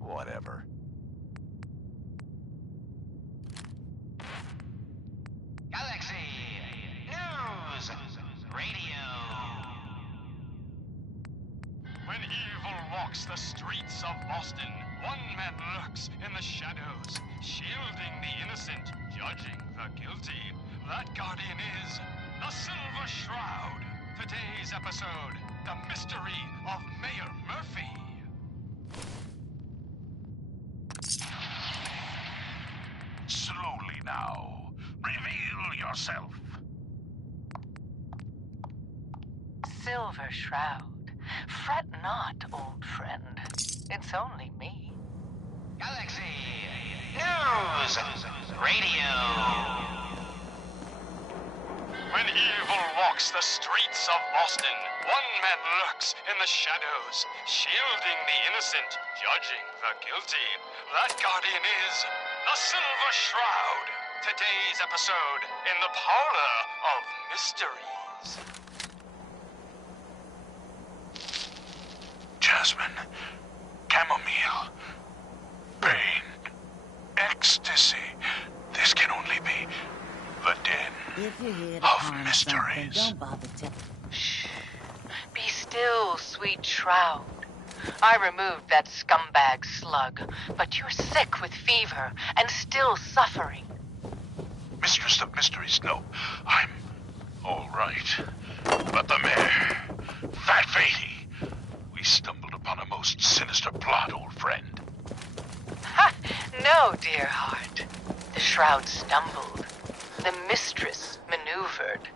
Whatever. Galaxy News Radio. When evil walks the streets of Boston, one man lurks in the shadows, shielding the innocent, judging the guilty. That guardian is the Silver Shroud. Today's episode, the mystery of Mayor Murphy. Slowly now. Reveal yourself. Silver Shroud. Fret not, old friend. It's only me. Galaxy News Radio. When evil walks the streets of Boston, one man lurks in the shadows, shielding the innocent, judging the guilty. That guardian is the Silver Shroud. Today's episode in the Parlor of Mysteries. Jasmine. Chamomile. Pain. Ecstasy. This can only be the den If you're here to of harm mysteries. something, don't bother telling. Shh. Be still, sweet Shroud. I removed that scumbag slug, but you're sick with fever and still suffering. Mistress of Mysteries, no. I'm all right. But the mayor, Fat Fatey, we stumbled upon a most sinister plot, old friend. Ha! No, dear heart. The Shroud stumbled. The mistress maneuvered.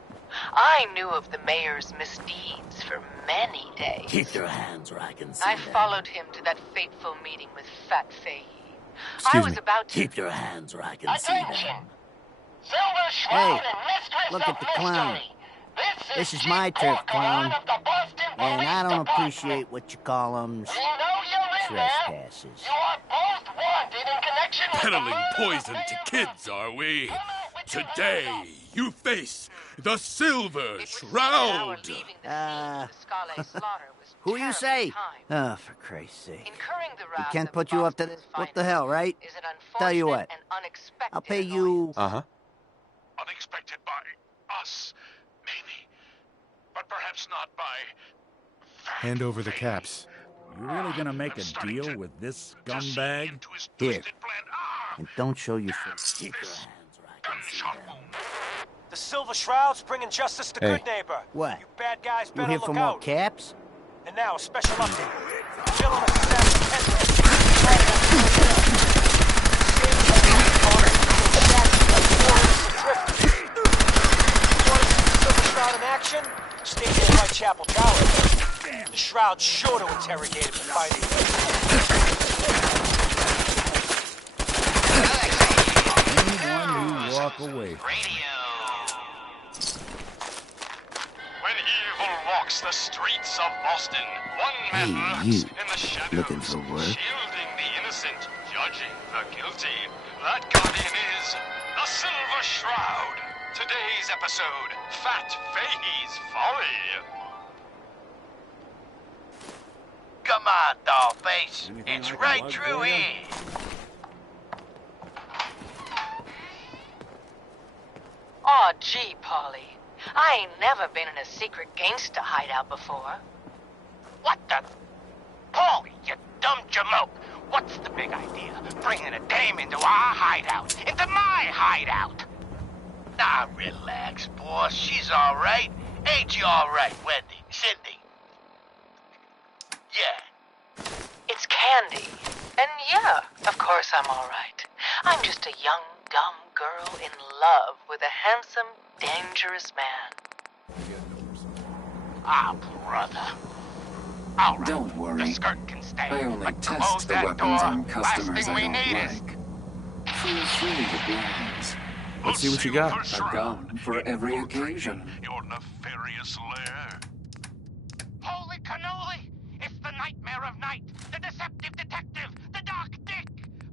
I knew of the mayor's misdeeds for many days. Keep your hands where I can see I them. followed him to that fateful meeting with Fat Fahey. I Excuse was me. about to... Keep your hands where I can see them. Silver Shroud Hey, and Mistress look of at the clown. Mystery. This is my turf, clown. And I don't appreciate what you call them trespasses. You are both wanted in connection with Peddling poison to kids, are we? Today, you face the Silver Shroud. Who you say? Oh, for Christ's sake. We can't put you up to this. What the hell, right? Tell you what. I'll pay you... Uh-huh. Unexpected by us, maybe. But perhaps not by... Hand over the caps. You really gonna make a deal with this scumbag? Here. And don't show your face. Keep your hands where I can see them. The Silver Shroud's bringing justice to Hey. Good Neighbor. What? You bad guys You better here look for more out. caps? And now, a special update. Villainous assassin Silver Shroud in action? Stay near Whitechapel Tower. The Shroud's sure to interrogate him and find Anyone who walk away. When evil walks the streets of Boston, one man Hey, lurks you. in the shadows, Looking for work? shielding the innocent, judging the guilty. That guardian is the Silver Shroud. Today's episode, Fat Fahey's Folly. Come on, dollface. It's right through here. Aw, gee, Polly. I ain't never been in a secret gangsta hideout before. What the? Paulie, you dumb jamoke. What's the big idea? Bringing a dame into our hideout. Into my hideout. Nah, relax, boss. She's all right. Ain't you all right, Wendy? Cindy? Yeah. It's Candy. And yeah, of course I'm all right. I'm just a young, dumb girl in love with a handsome, dangerous man. Ah, brother. All right. Don't worry. The skirt can stay. I only But close test the that weapons door. on customers Last thing I we don't need like. Feel free to browse. Let's see what you got. A gun for every occasion. Your nefarious lair. Holy cannoli! It's the nightmare of night, the deceptive detective, the dark dick!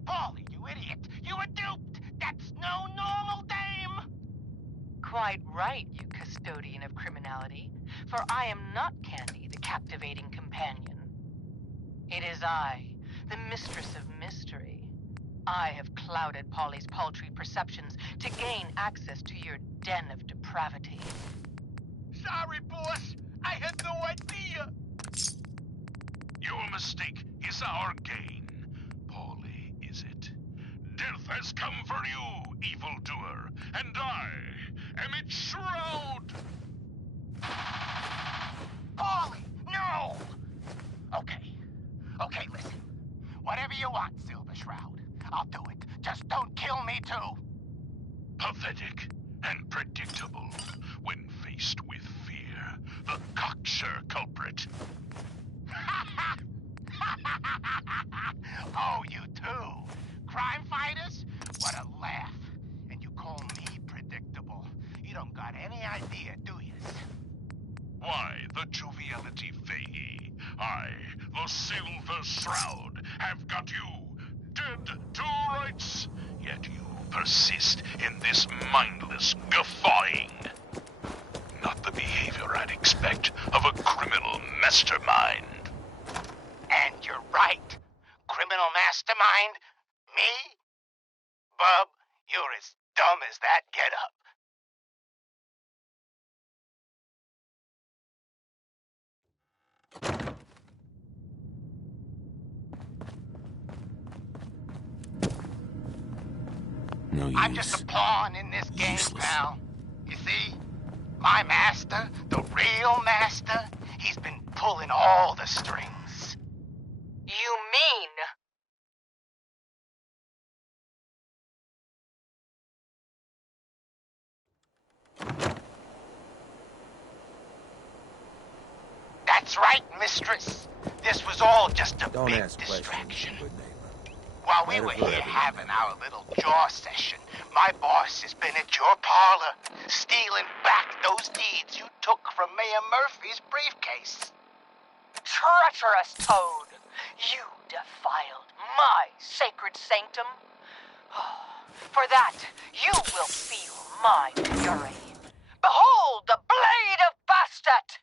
Paulie, you idiot! You were duped! That's no normal dame! Quite right, you custodian of criminality, for I am not Candy, the captivating companion. It is I, the mistress of mystery. I have clouded Polly's paltry perceptions to gain access to your den of depravity. Sorry, boss. I had no idea. Your mistake is our gain. Polly, is it? Death has come for you, evildoer, and I am its shroud. Paulie, no! Okay, listen. Whatever you want, Silver Shroud. I'll do it. Just don't kill me, too. Pathetic and predictable when faced with fear. The cocksure culprit. Oh, you too? Crime fighters? What a laugh. And you call me predictable. You don't got any idea, do you? Why, the joviality Fahey, I, the Silver Shroud, have got you dead to rights. Yet you persist in this mindless guffawing. Not the behavior I'd expect of a criminal mastermind. And you're right. Criminal mastermind? Me? Bub, you're as dumb as that getup. No use. I'm just a pawn in this game, pal. You see? My master, the real master, he's been pulling all the strings. You mean... That's right, mistress. This was all just a Don't big ask distraction. questions, good neighbor. While we Let were it go. here having our little jaw session, my boss has been at your parlor, stealing back those deeds you took from Mayor Murphy's briefcase. Treacherous toad! You defiled my sacred sanctum. For that, you will feel my fury. Behold the blade of Bastet!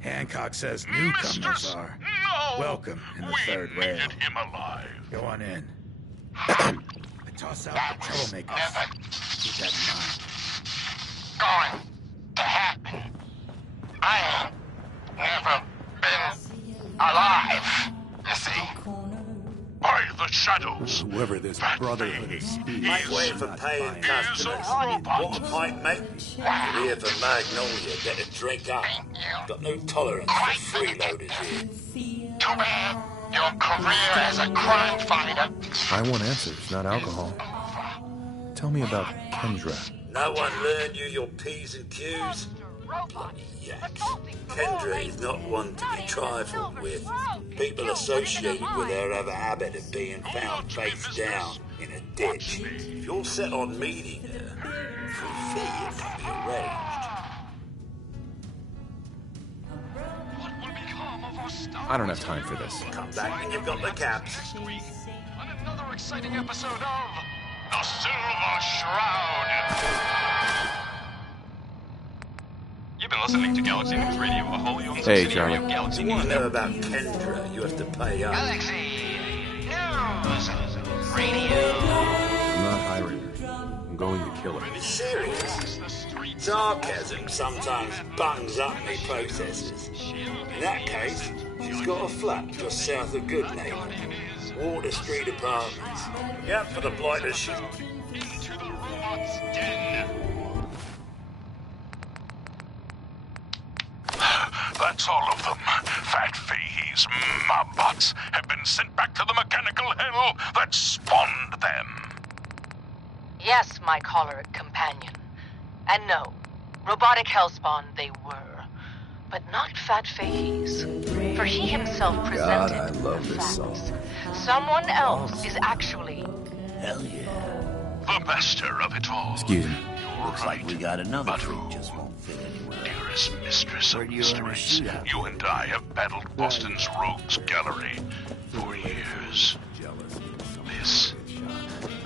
Hancock says newcomers are welcome in the third rail. Him alive. Go on in. I toss out the troublemakers. Keep that in mind. Going to happen. I ain't never been alive, you see. By the shadows. Whoever this Brotherhood of Speed Make way for paying customers. Want a pint, mate? You're here for Magnolia. Better drink up. Got no tolerance for freeloaders here. Too bad. Your career as a crime fighter. I want answers, not alcohol. Tell me about Kendra. No one learned you your P's and Q's? Bloody yaks. Kendra is not one to be trifled with. People associated with her have a habit of being found face down in a ditch. If you're set on meeting her, for a fee it can be arranged. What will become of our star? I don't have time for this. Come back when you've got the caps. Next week on another exciting episode of The Silver Shroud. You've been listening to Galaxy News Radio, a wholly owned subsidiary of Galaxy You News know Network. about Kendra, you have to pay up. Galaxy News Radio. I'm not hiring her. I'm going to kill her. You serious? Sarcasm sometimes bungs up me processes. In that case, she's got a flat just south of Goodneighbor. Water Street Apartments. You up for the blighter's shoot? Into the robot's den. That's all of them. Fat Fahey's mob bots have been sent back to the mechanical hell that spawned them. Yes, my choleric companion. And no, robotic hellspawn they were. But not Fat Fahey's. For he himself presented God, I love the this facts. song. Someone else is actually... Hell yeah. The master of it all. Excuse me. Looks like we got another but freak just won't fit anywhere. Dearest mistress of mysteries, you and I have battled Boston's rogues gallery for years.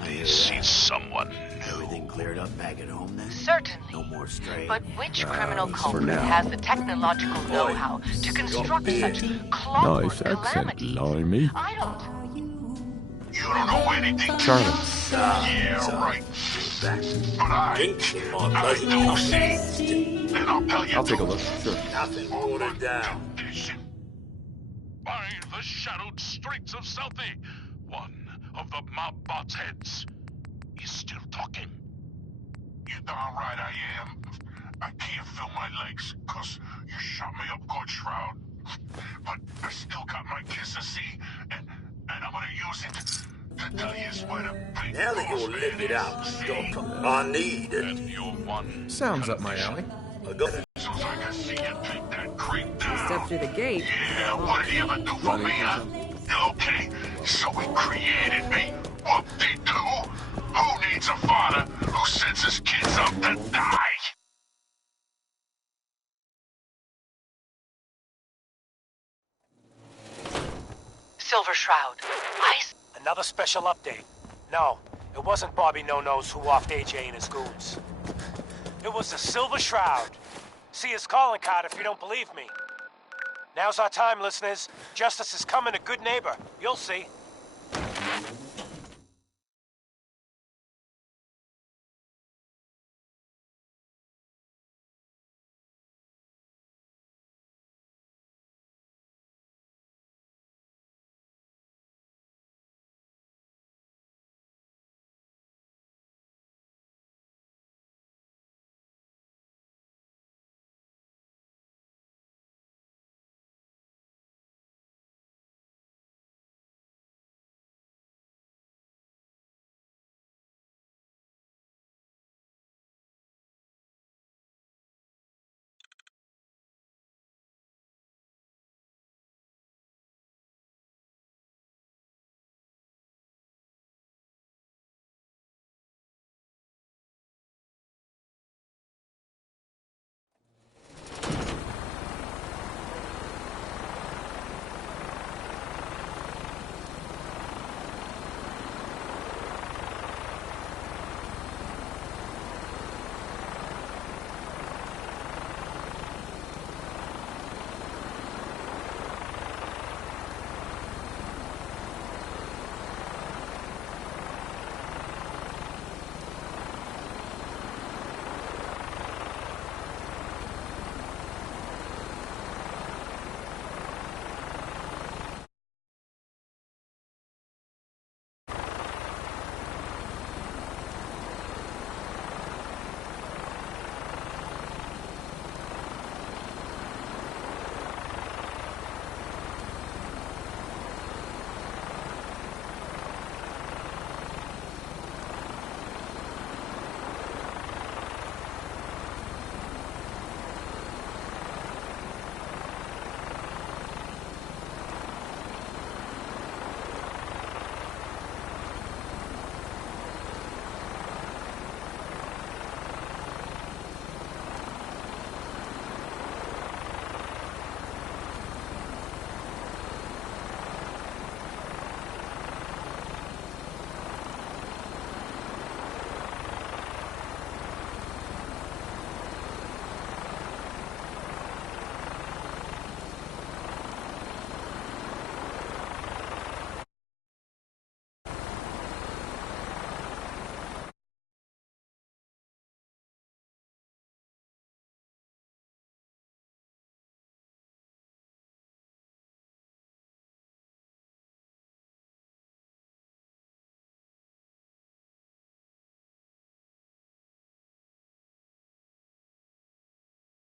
This is someone new. Everything cleared up back at home then? Certainly. No more stray. But which criminal for culprit now. has the technological know-how to construct such clockwork Nice accent, calamities? Limey. I don't... You don't know anything. Charlie. Yeah, right. But I do see. And I'll tell you. I'll take a look. Sure. Nothing watered down. By the shadowed streets of Southie, one of the mob bots' heads is still talking. You're darn right I am. I can't feel my legs, 'cause you shot me up good, Shroud. But I still got my kiss to see, and I'm gonna use it to tell you where the big Now that you're lifted out, Stop. I need it. And you're one. Sounds up my alley. So I can see you take that creep down. Step through the gate. Yeah, what did he ever do for me, huh? Okay, so he created me. Whoop-de-doo. Who needs a father who sends his kids up to die? Silver Shroud. Another special update. No, it wasn't Bobby No-Nose who offed AJ and his goons. It was the Silver Shroud. See his calling card if you don't believe me. Now's our time, listeners. Justice is coming to Good Neighbor. You'll see.